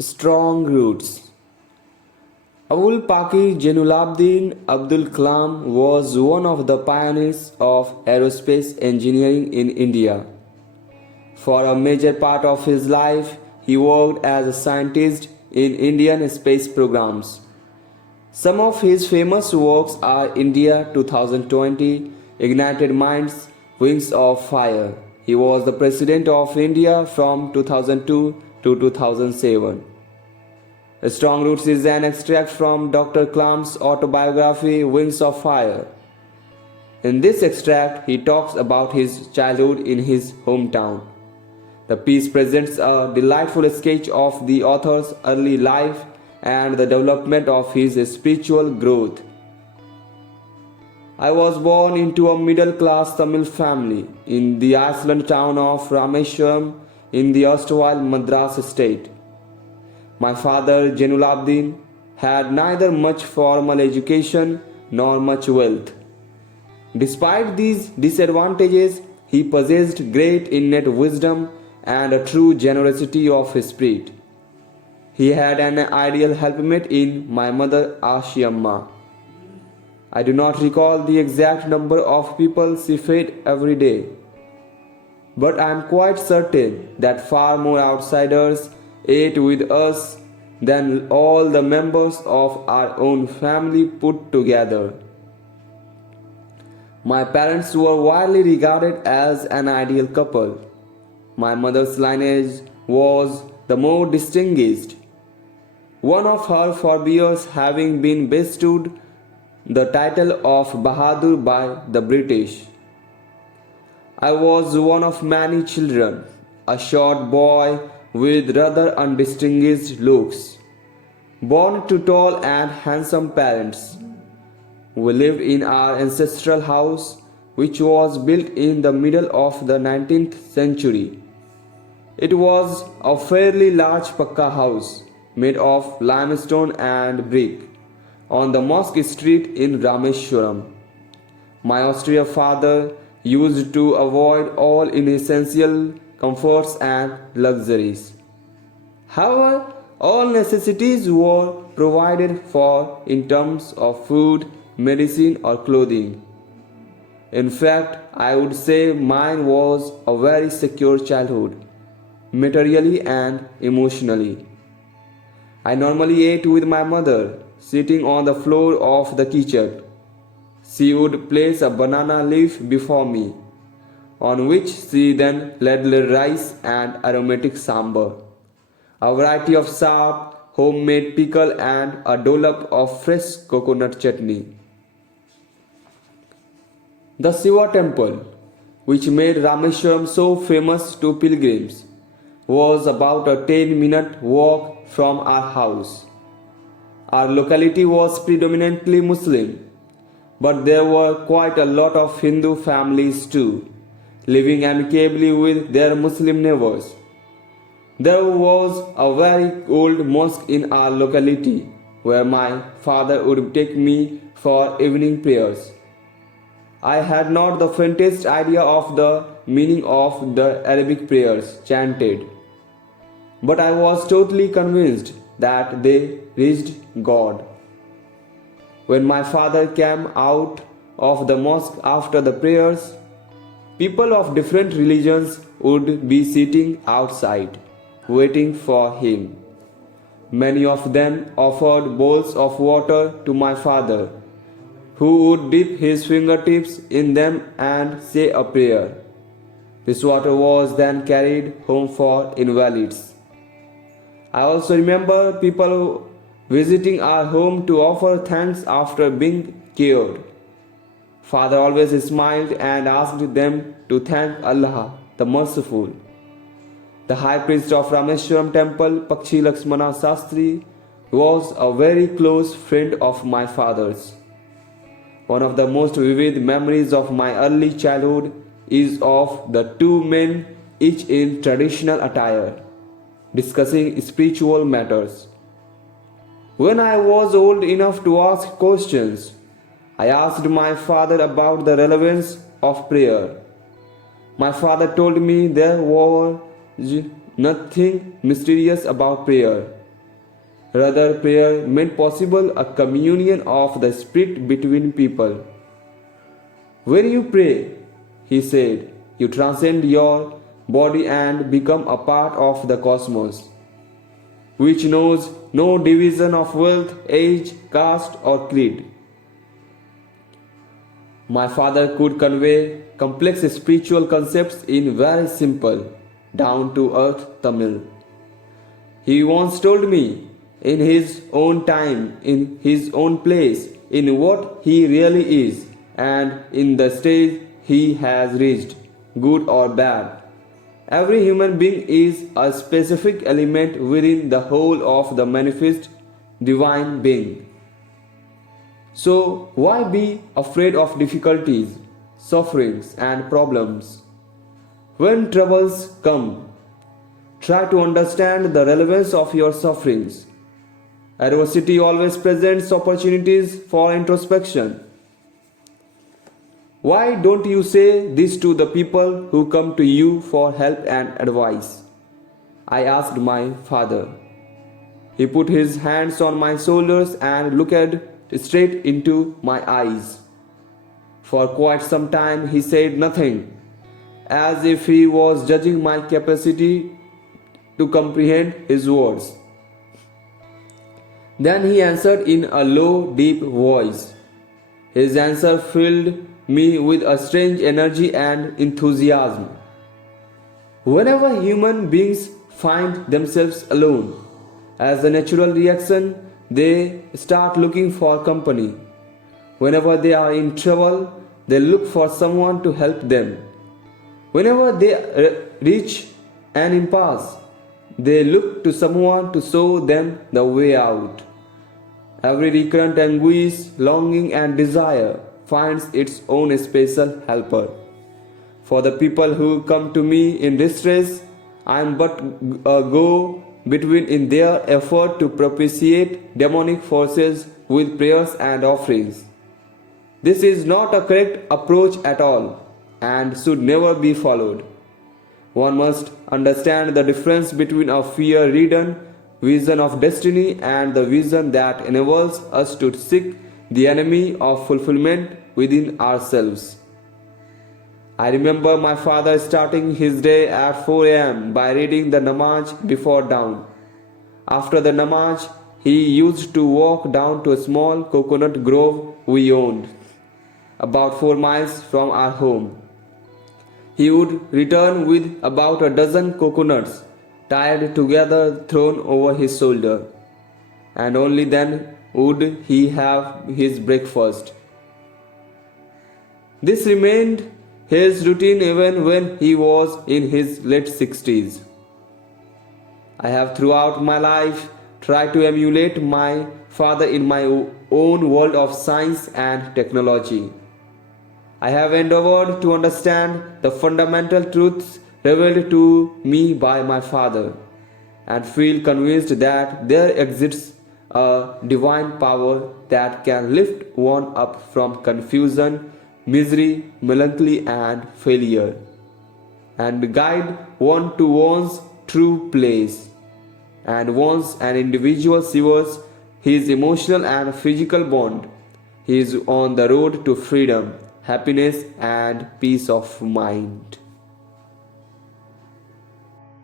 Strong roots. Apj Abdul Kalam was one of the pioneers of aerospace engineering in India. For a major part of his life, he worked as a scientist in Indian space programs. Some of his famous works are India 2020, Ignited Minds, Wings of Fire. He was the President of India from 2002 to 2007. Strong Roots is an extract from Dr. Kalam's autobiography Wings of Fire. In this extract, he talks about his childhood in his hometown. The piece presents a delightful sketch of the author's early life and the development of his spiritual growth. I was born into a middle-class Tamil family in the island town of Rameshwaram in the erstwhile Madras state. My father, Jainulabdin, had neither much formal education nor much wealth. Despite these disadvantages, he possessed great innate wisdom and a true generosity of spirit. He had an ideal helpmate in my mother Ashiamma. I do not recall the exact number of people she fed every day, but I am quite certain that far more outsiders ate with us than all the members of our own family put together. My parents were widely regarded as an ideal couple. My mother's lineage was the more distinguished, one of her forebears having been bestowed the title of Bahadur by the British. I was one of many children, a short boy with rather undistinguished looks, born to tall and handsome parents. We lived in our ancestral house, which was built in the middle of the 19th century. It was a fairly large Pakka house made of limestone and brick on the Mosque Street in Rameshwaram. My austere father used to avoid all inessential comforts and luxuries. However, all necessities were provided for in terms of food, medicine, or clothing. In fact, I would say mine was a very secure childhood, materially and emotionally. I normally ate with my mother, sitting on the floor of the kitchen. She would place a banana leaf before me, on which she then ladled rice and aromatic sambar, a variety of sharp, homemade pickle and a dollop of fresh coconut chutney. The Shiva temple, which made Rameshwaram so famous to pilgrims, was about a 10-minute walk from our house. Our locality was predominantly Muslim, but there were quite a lot of Hindu families too, living amicably with their Muslim neighbors. There was a very old mosque in our locality where my father would take me for evening prayers. I had not the faintest idea of the meaning of the Arabic prayers chanted, but I was totally convinced that they reached God. When my father came out of the mosque after the prayers, people of different religions would be sitting outside, waiting for him. Many of them offered bowls of water to my father, who would dip his fingertips in them and say a prayer. This water was then carried home for invalids. I also remember people visiting our home to offer thanks after being cured. Father always smiled and asked them to thank Allah, the Merciful. The high priest of Rameshwaram temple, Pakshi Lakshmana Sastri, was a very close friend of my father's. One of the most vivid memories of my early childhood is of the two men, each in traditional attire, discussing spiritual matters. When I was old enough to ask questions, I asked my father about the relevance of prayer. My father told me there was nothing mysterious about prayer. Rather, prayer made possible a communion of the Spirit between people. When you pray, he said, you transcend your body and become a part of the cosmos, which knows no division of wealth, age, caste, or creed. My father could convey complex spiritual concepts in very simple, down to earth Tamil. He once told me, in his own time, in his own place, in what he really is, and in the stage he has reached, good or bad. Every human being is a specific element within the whole of the manifest divine being. So, why be afraid of difficulties, sufferings, and problems? When troubles come, try to understand the relevance of your sufferings. Adversity always presents opportunities for introspection. Why don't you say this to the people who come to you for help and advice? I asked my father. He put his hands on my shoulders and looked straight into my eyes. For quite some time he said nothing, as if he was judging my capacity to comprehend his words. Then he answered in a low, deep voice. His answer filled me with a strange energy and enthusiasm. Whenever human beings find themselves alone, as a natural reaction, they start looking for company. Whenever they are in trouble, they look for someone to help them. Whenever they reach an impasse, they look to someone to show them the way out. Every recurrent anguish, longing, and desire finds its own special helper. For the people who come to me in distress, I am but a go-between in their effort to propitiate demonic forces with prayers and offerings. This is not a correct approach at all and should never be followed. One must understand the difference between a fear-ridden vision of destiny and the vision that enables us to seek the enemy of fulfillment within ourselves. I remember my father starting his day at 4 a.m. by reading the namaz before dawn. After the namaz, he used to walk down to a small coconut grove we owned, about 4 miles from our home. He would return with about a dozen coconuts tied together thrown over his shoulder, and only then would he have his breakfast. This remained his routine even when he was in his late 60s. I have throughout my life tried to emulate my father in my own world of science and technology. I have endeavored to understand the fundamental truths revealed to me by my father and feel convinced that there exists a divine power that can lift one up from confusion, misery, melancholy, and failure, and guide one to one's true place. And once an individual severs his emotional and physical bond, he is on the road to freedom, happiness, and peace of mind.